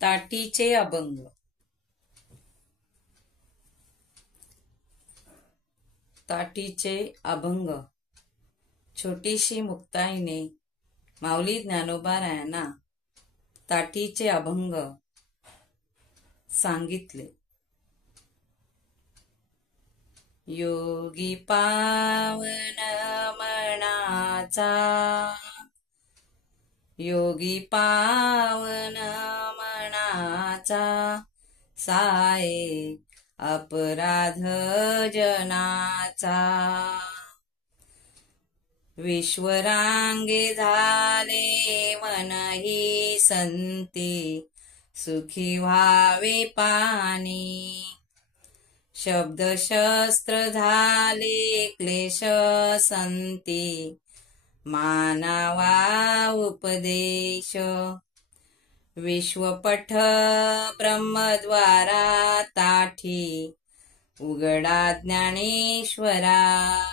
ताटीचे अभंग. ताटीचे अभंग. छोटीशी मुक्ताईने माऊली ज्ञानोबारायांना ताटीचे अभंग सांगितले. योगी पावन मनाचा, योगी पावन मनाचा, साये अपराध जनाचा. विश्वरांगे झाले मनही संती, सुखी व्हावे पाणी. शब्द शस्त्र झाले क्लेश संती, मानावा उपदेश. विश्वपठ ब्रह्मद्वारा ताठी, उघडा ज्ञानेश्वरा.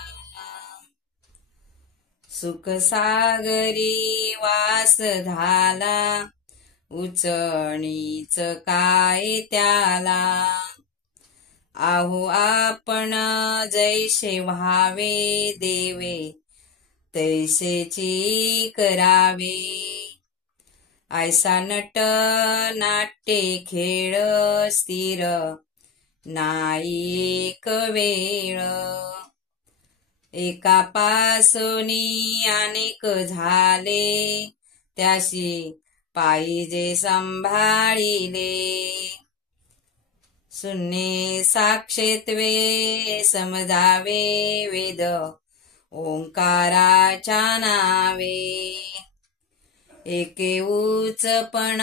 सुखसागरी वास झाला, उचणीच काय त्याला. आहो आपण जैसे व्हावे देवे, तैसेची करावे. ऐसा नट नाट्ये खेळ स्थिर, नाही एक वेळ. एकापासोनी अनेक झाले, त्याशी पाहिजे संभाळिले. शून्ये साक्षेत्वे समजावे वेद, ओंकाराच्या नावे. एके उचपण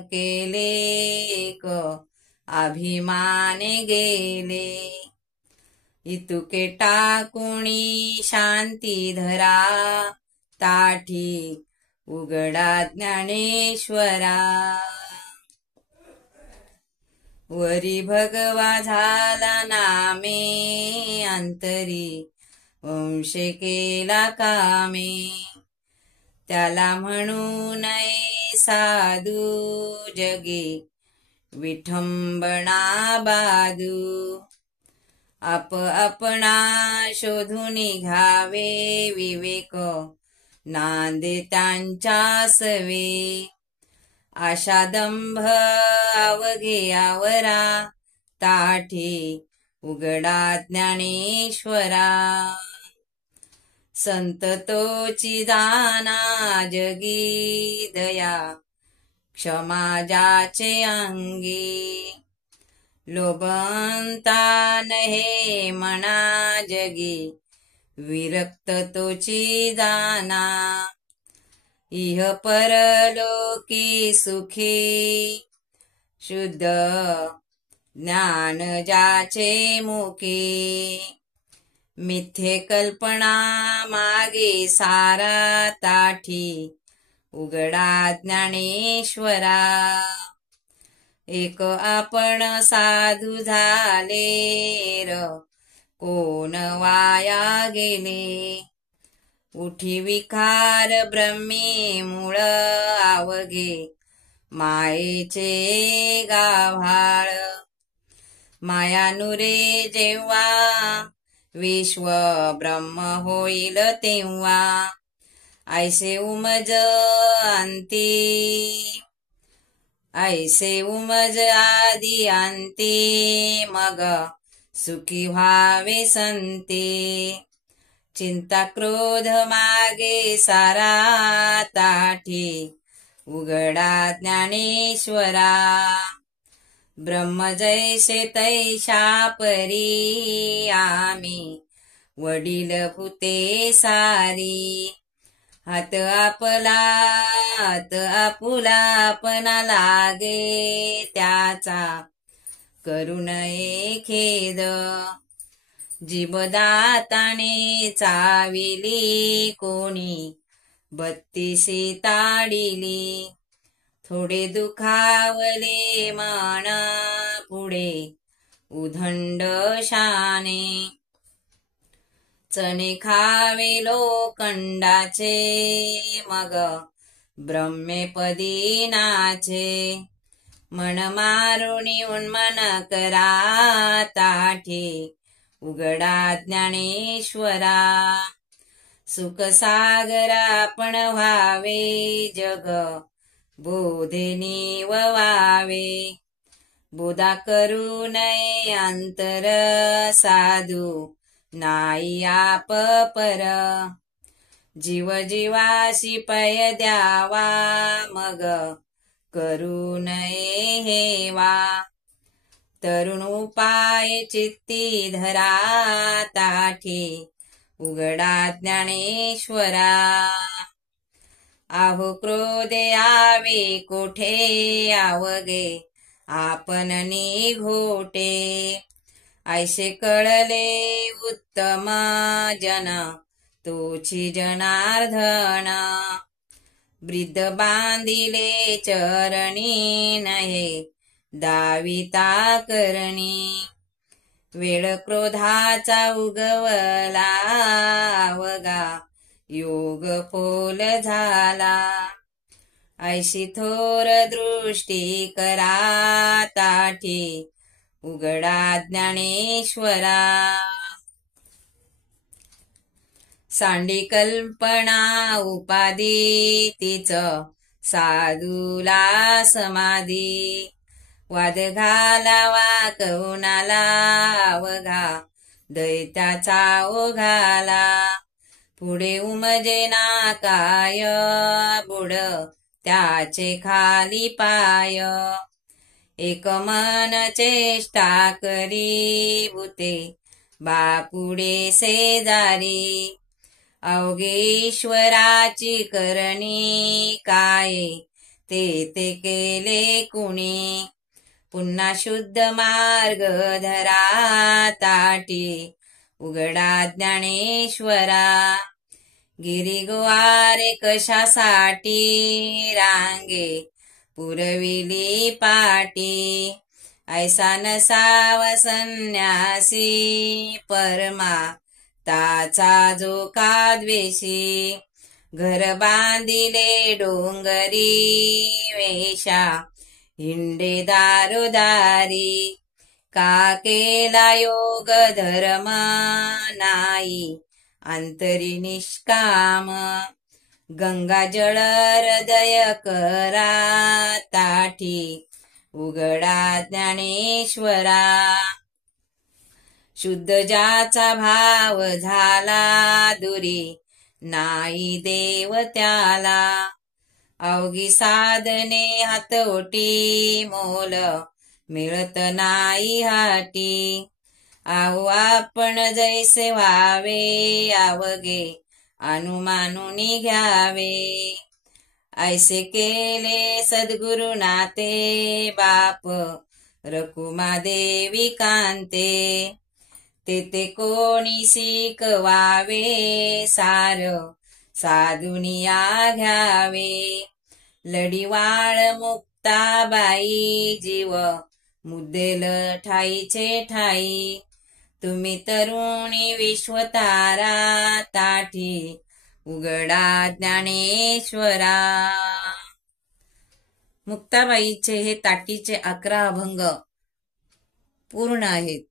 केले, एक अभिमाने गेले. इतुके टाकुणी शांती धरा, ताठी उघडा ज्ञानेश्वरा. वरी भगवा झाला नामे, अंतरी वंशे केला कामे. त्याला म्हणू नये साधू, जगे विठंबना बाधू. आपणा शोधून घ्यावे विवेक, नांदे त्यांच्या सवे. आशा दंभ अवघे आवरा, ताठी उघडा ज्ञानेश्वरा. संत तोची दाना जगी, दया क्षमा ज्याचे अंगी. लोभंता नहे मना जगी, विरक्त तोची दाना. इह परलोकी सुखी, शुद्ध ज्ञान ज्याचे मुखी. मिथ्ये कल्पना मागे सारा, ताठी उघडा ज्ञानेश्वरा. एक आपण साधू झाले र, कोण वाया गेले. उठी विकार ब्रह्मी मूळ अवघे, मायेचे गाभाळ. माया नुरे जेव्हा, विश्व ब्रह्म होईल तेव्हा. ऐसे उमज अंती, ऐसे उमज आदी अंती. मग सुखी व्हावे संती. चिंता क्रोध मागे सारा, ताठी उघडा ज्ञानेश्वरा. ब्रह्म जैसे तैशा परी, आम्ही वडील भूते सारी. हात आपला हात आपुला आपणा लागे, त्याचा करू नये खेद. जीवदाताने चाविली कोणी, बत्तीसी ताडिली. थोडे दुखावले मन, पुढे उधंड शाने. चणे खावे लोखंडाचे, मग ब्रह्मेपदी नाचे. मन मारुनी उन्मन करा ताठी उघडा ज्ञानेश्वरा सुख सागरा आपण व्हावे जग बोधेनी व्हावे बोधा करू नये अंतर साधू नाही आप पर जीव जीवाशी पय द्यावा मग करू नये हेवा तरुण उपाय चित्ती धरा ताठी उघडा ज्ञानेश्वरा आहो क्रोधे आवे कोठे आवगे आपण निघोटे ऐसे कळले उत्तम जन तोची जनार्दन वृद्ध बांधिले चरणी नये दाविता करणी वेळ क्रोधाचा उगवला अवघा योग फोल झाला ऐशी थोर दृष्टी करा ताठी उघडा ज्ञानेश्वरा सांडी कल्पना उपाधी तिच साधूला समाधी वाद घालावा कौनाला अवघा दैत्याचा ओघाला पुढे उमजेना काय बुड त्याचे खाली पाय एक मन चेष्टा करी भूते बापुडे शेजारी अवघे ईश्वराची करणी काय ते केले कुणी पुन्हा शुद्ध मार्ग धरा ताटी उघडा ज्ञानेश्वरा गिरी गुवारे कशासाठी रांगे पुरविली पाटी ऐसा नसावा संन्यासी परमा ताचा जो का द्वेषी घर बांधिले डोंगरी वेशा हिंडे दारोदारी का केला योग धर्म नाही अंतरी निष्काम गंगा जळ हृदय करा ताठी उघडा ज्ञानेश्वरा शुद्ध ज्याचा भाव झाला दुरी नाही देव त्याला अवघी साधने हातोटी मोल मिळत नाही हाटी आहो आपण जैसे व्हावे अवघे अनुमानुनी घ्यावे ऐसे केले सद्गुरु नाते बाप रकुमा देवी कांते तेथे कोणी शिकवावे सार साधुनिया घ्यावे लढीवाळ मुक्ताबाई जीव मुद्देल ठाईचे ठाई तुम्ही तरुणी विश्वतारा ताठी उघडा ज्ञानेश्वरा मुक्ताबाईचे हे ताटीचे 11 अभंग पूर्ण आहेत.